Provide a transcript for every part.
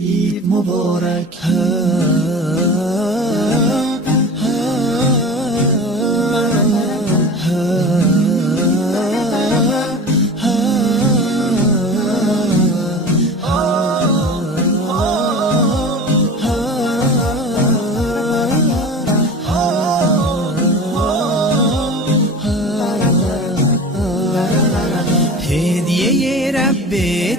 عید مبارک. هدیه رب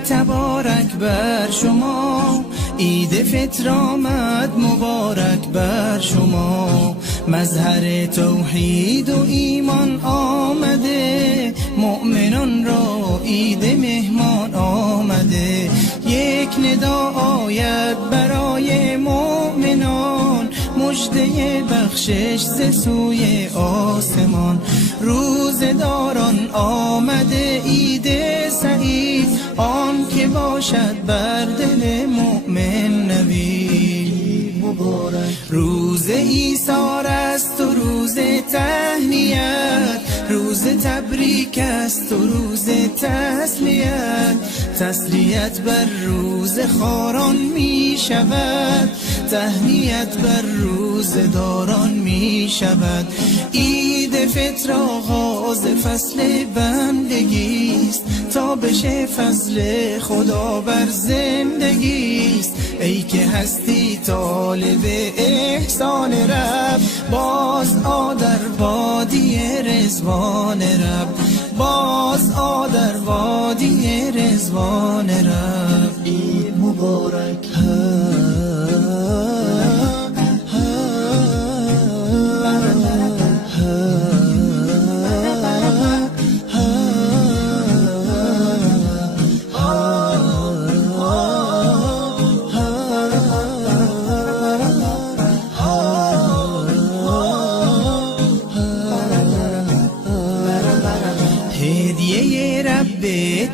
تبارک بر شما، عید فطر آمد مبارک بر شما. مظهر توحید و ایمان آمده، مؤمنان را عید مهمان آمده. یک ندا آید برای مؤمنان، مژده بخشش ز سوی آسمان. روزداران آمده عید سعید، آن که باشد بر دل مؤمن نوید مبارک. روز ایثار است و روز تهنیت، روز تبریک است و روز تسلیت. تسلیت بر روز خاران می شود، تهنیت بر روز داران می شود. عید فطر آغاز فصل بندگیست، تا بشه فضل خدا بر زندگیست. ای که هستی طالب احسان رب، باز آ در وادی رضوان رب، باز آ در وادی رضوان رب. عید مبارک. هدیه رب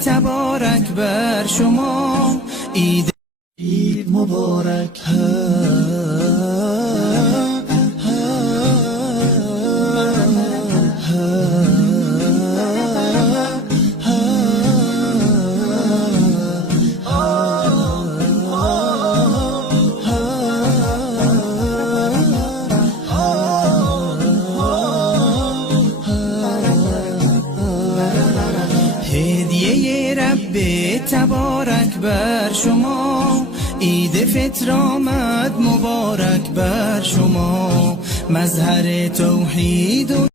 تبارک بر شما، عید مبارک. هدیه رب تبارک بر شما، عید فطر آمد مبارک بر شما. مظهر توحید و